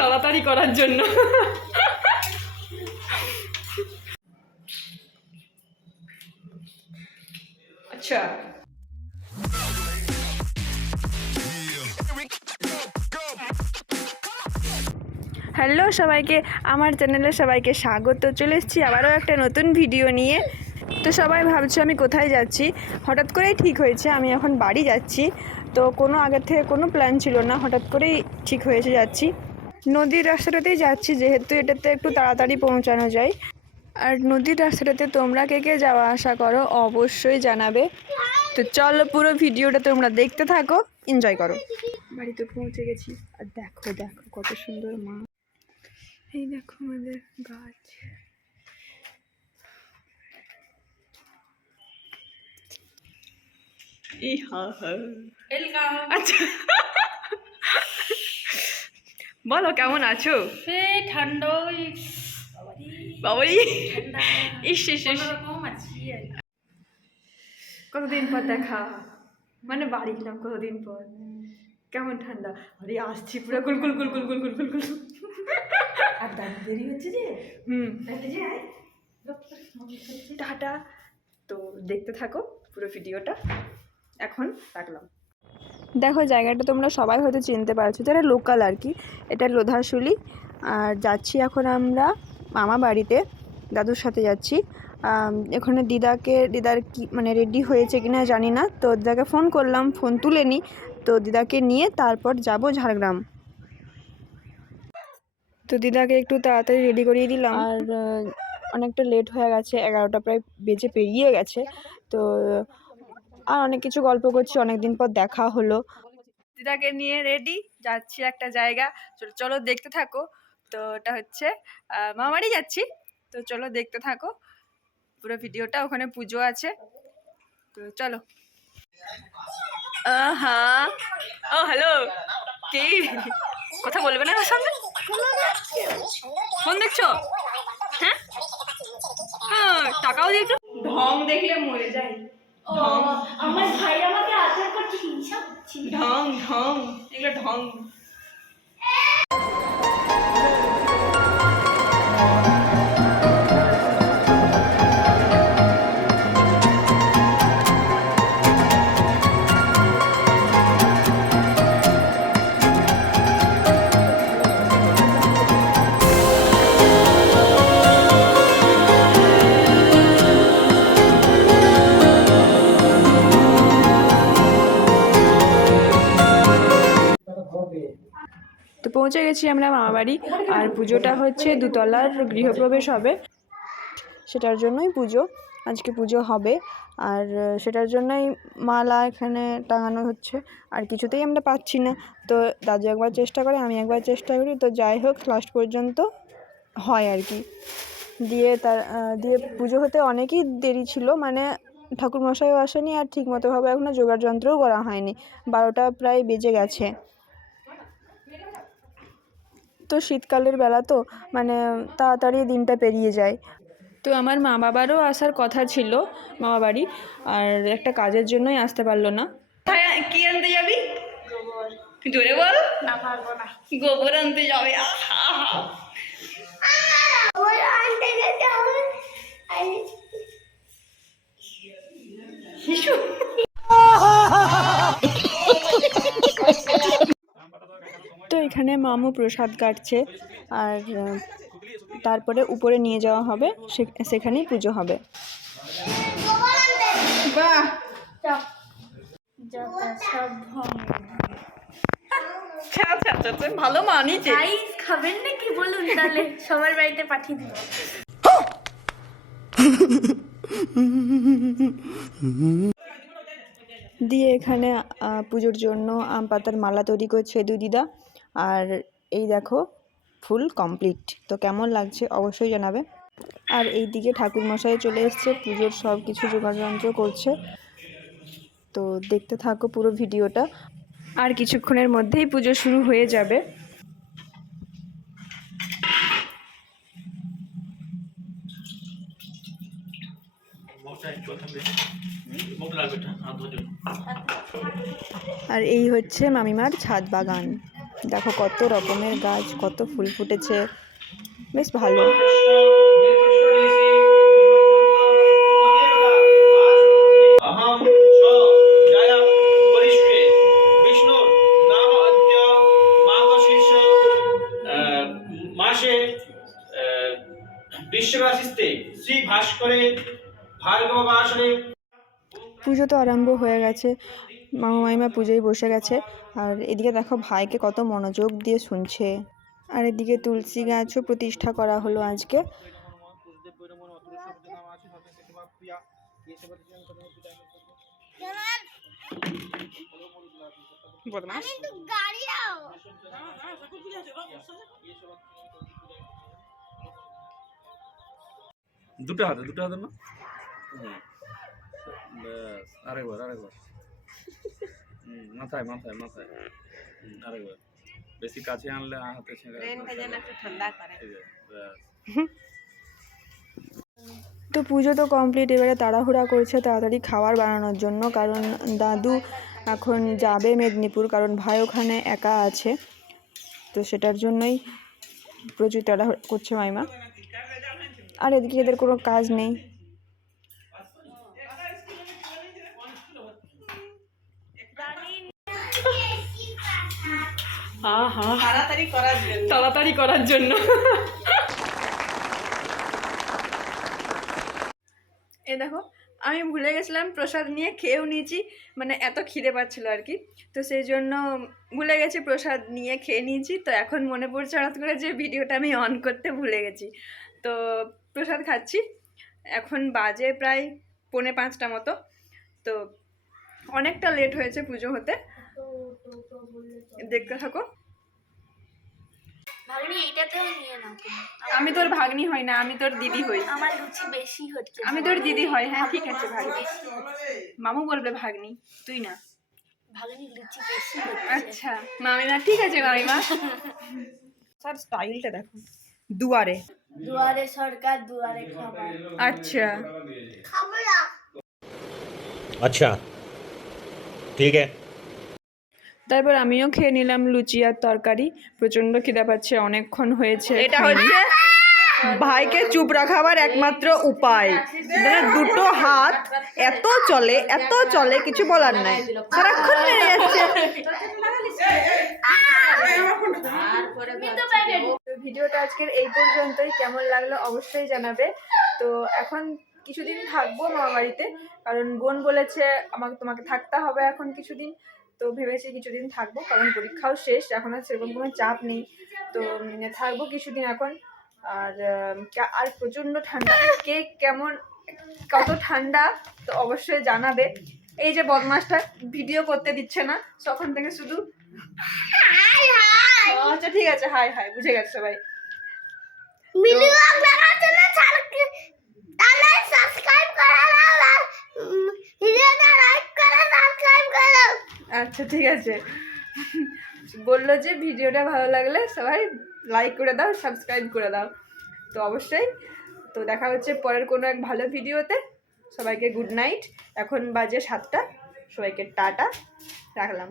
তাড়াতাড়ি করার জন্য। আচ্ছা, হ্যালো সবাইকে, আমার চ্যানেলে সবাইকে স্বাগত। চলে এসেছি আবারও একটা নতুন ভিডিও নিয়ে। তো সবাই ভাবছো আমি কোথায় যাচ্ছি, হঠাৎ করেই ঠিক হয়েছে আমি এখন বাড়ি যাচ্ছি। তো কোনো আগের থেকে কোনো প্ল্যান ছিল না, হঠাৎ করেই ঠিক হয়েছে যাচ্ছি। নদীর রাস্তাটাতেই যাচ্ছি, যেহেতু এটাতে একটু তাড়াতাড়ি পৌঁছানো যায়। আর নদীর রাস্তাটাতে তোমরা কে কে যাওয়া আসা করো অবশ্যই জানাবে। তো চলো পুরো ভিডিওটা তোমরা দেখতে থাকো, এনজয় করো। বাড়িতে পৌঁছে গেছি, আর দেখো দেখো কত সুন্দর মা। এই দেখো আমাদের গাছ। আচ্ছা বলো কেমন আছো? ঠান্ডা বাবারি, ইস কতদিন পর দেখা, মানে বাড়ি গেলাম কতদিন পর। কেমন ঠান্ডা, আরে আসছি পুরো কুলকুল কুলকুল কুলকুল কুলকুল। আর দাদু দেরি হচ্ছে যে টাটা। তো দেখতে থাকো পুরো ভিডিওটা, এখন রাখলাম। দেখো জায়গাটা তোমরা সবাই হয়তো চিনতে পারছো, যারা লোকাল আর কি। এটা লোধাশুলি। আর যাচ্ছি এখন আমরা মামা বাড়িতে, দাদুর সাথে যাচ্ছি। এখানে দিদার কি মানে রেডি হয়েছে কিনা জানি না, তো দিদাকে ফোন করলাম, ফোন তুলেনি। তো দিদাকে নিয়ে তারপর যাব ঝাড়গ্রাম। তো দিদাকে একটু তাড়াতাড়ি রেডি করিয়ে দিলাম। আর অনেকটা লেট হয়ে গেছে, 11টা প্রায় বেজে পেরিয়ে গেছে। তো আর অনেক কিছু গল্প করছি, অনেক দিন পর দেখা হলো। দিদাকে নিয়ে রেডি, যাচ্ছি একটা জায়গা, চলো দেখতে থাকো। তো ওটা হচ্ছে মামাবাড়ি যাচ্ছি। তো চলো দেখতে থাকো পুরো ভিডিওটা, ওখানে পুজো আছে। তো চলো। হ্যাঁ, ও হ্যালো, কি কথা বলবে না আমার সামনে? ফোন দেখছো? হ্যাঁ, টাকাও দিয়ে একটু ঢং দেখলে মরে যাই। আমার ভাই আমাকে আদর করছে, ঢং ঢং, এগুলো ঢং। তো পৌঁছে গেছি আমরা মামাবাড়ি। আর পুজোটা হচ্ছে 2তলার গৃহপ্রবেশ হবে, সেটার জন্যই পুজো, আজকে পুজো হবে। আর সেটার জন্যই মালা এখানে টাঙানো হচ্ছে। আর কিছুতেই আমরা পাচ্ছি না, তো দাদু একবার চেষ্টা করে, আমি একবার চেষ্টা করি। তো যাই হোক, লাস্ট পর্যন্ত হয় আর কি। দিয়ে পুজো হতে অনেকই দেরি ছিল, মানে ঠাকুরমশাইও আসেনি, আর ঠিকমতোভাবে এখনও জোগাড় যন্ত্রও করা হয়নি। 12টা প্রায় বেজে গেছে। তো শীতকালের বেলা তো মানে তাড়াতাড়ি দিনটা পেরিয়ে যায়। তো আমার মা বাবারও আসার কথা ছিল মামা বাড়ি, আর একটা কাজের জন্যই আসতে পারলো না। কি আনতে যাবি? জোরে বল। না পারবো না। গোবর আনতে যাবে। শিশু তো এখানে মামু প্রসাদ কাটছে, আর তারপরে উপরে নিয়ে যাওয়া হবে, সেখানেই পুজো হবে। বাহ, ভালো মানিয়েছে। খাবেন নাকি বলুন, তাহলে সবার বাড়িতে পাঠিয়ে দিব। দিয়ে এখানে পুজোর জন্য আম পাতার মালা তৈরি করছে দিদা। আর এই দেখো ফুল কমপ্লিট। তো কেমন লাগছে অবশ্যই জানাবে। আর এই দিকে ঠাকুরমশাই চলে এসছে, পুজোর সব কিছু যোগাযন্ত্র করছে। তো দেখতে থাকো পুরো ভিডিওটা, আর কিছুক্ষণের মধ্যেই পুজো শুরু হয়ে যাবে। আর এই হচ্ছে মামিমার ছাদ বাগান। দেখো কত রকমের গাছ, কত ফুল ফুটেছে, বেশ ভালো। अहं स जया परिष्वे विष्णुर नाम अद्य माघशीर्ष मासे वृश्चिकराशिस्ते श्री भास्करे भार्गव वासरे। পুজো তো আরম্ভ হয়ে গেছে, মামা মাইমা পুজোয় বসে গেছে। আর এদিকে দেখো ভাইকে কত মনোযোগ দিয়ে শুনছে। আর এদিকে তুলসী গাছও প্রতিষ্ঠা করা হলো আজকে। দুটো হাতে না ব্যাস আরেকবার মাথায় আরেকবার বেশি কাছে আনলে হাতে তো পুজো তো কমপ্লিট, এবারে তাড়াহুড়া করছে তাড়াতাড়ি খাবার বানানোর জন্য, কারণ দাদু এখন যাবে মেদিনীপুর, কারণ ভাই ওখানে একা আছে। তো সেটার জন্যই প্রচুর তাড়াহুড়া করছে মাইমা। আর এদিকে এদের কোনো কাজ নেই। তাড়াতাড়ি করার জন্য এ দেখো আমি ভুলে গেছিলাম প্রসাদ নিয়ে, খেয়েও নিয়েছি, মানে এত খিদে পাচ্ছিল আর কি। তো সেই জন্য ভুলে গেছি, প্রসাদ নিয়ে খেয়ে নিয়েছি। তো এখন মনে পড়ছে হঠাৎ করে যে ভিডিওটা আমি অন করতে ভুলে গেছি। তো প্রসাদ খাচ্ছি, এখন বাজে প্রায় 4:45 মতো। তো অনেকটা লেট হয়েছে পুজো হতে, দেখতে থাকো। ভাগ্নি এইটাতেও নিয়ে নাও তুমি। আমি তোর ভাগ্নি হই না, আমি তোর দিদি হই। আমার লুচি বেশি হচ্ছে। আমি তোর দিদি হই। হ্যাঁ ঠিক আছে ভাগ্নি, মামু বলবে ভাগ্নি, তুই না। ভাগ্নি লুচি বেশি হচ্ছে। আচ্ছা মামিমা, ঠিক আছে মামিমা। স্যার স্টাইলটা দেখো, দুয়ারে দুয়ারে সরকার দুয়ারে খাবার। আচ্ছা अच्छा ठीक है। তারপর আমিও খেয়ে নিলাম লুচি আর তরকারি। প্রচন্ড খিদে পাচ্ছে, অনেকক্ষণ হয়েছে। এটা হচ্ছে ভাইকে চুপ রাখাবার একমাত্র উপায়, মানে দুটো হাত এত চলে কিছু বলার নাই, সারাক্ষণ মেরে যাচ্ছে। ভিডিওটা আজকের এই পর্যন্তই। কেমন লাগলো অবশ্যই জানাবে। তো এখন কিছুদিন থাকবো মামা বাড়িতে, কারণ বোন বলেছে তোমাকে থাকতে হবে এখন কিছুদিন। তো ভেবেছি কিছুদিন থাকবো, কারণ পরীক্ষাও শেষ, এখন আর সেরকম কোনো চাপ নেই। তো থাকবো কিছুদিন এখন। আর প্রচণ্ড ঠান্ডা, কে কেমন কত ঠান্ডা তো অবশ্যই জানাবে। এই যে বদমাসটা ভিডিও করতে দিচ্ছে না, তখন থেকে শুধু আচ্ছা ঠিক আছে হাই হাই, বুঝে গেছে সবাই। আচ্ছা ঠিক আছে, বললো যে ভিডিওটা ভালো লাগলে সবাই লাইক করে দাও, সাবস্ক্রাইব করে দাও। তো অবশ্যই, তো দেখা হচ্ছে পরের কোনো এক ভালো ভিডিওতে। সবাইকে গুড নাইট, এখন বাজে 7টা, সবাইকে টাটা, রাখলাম।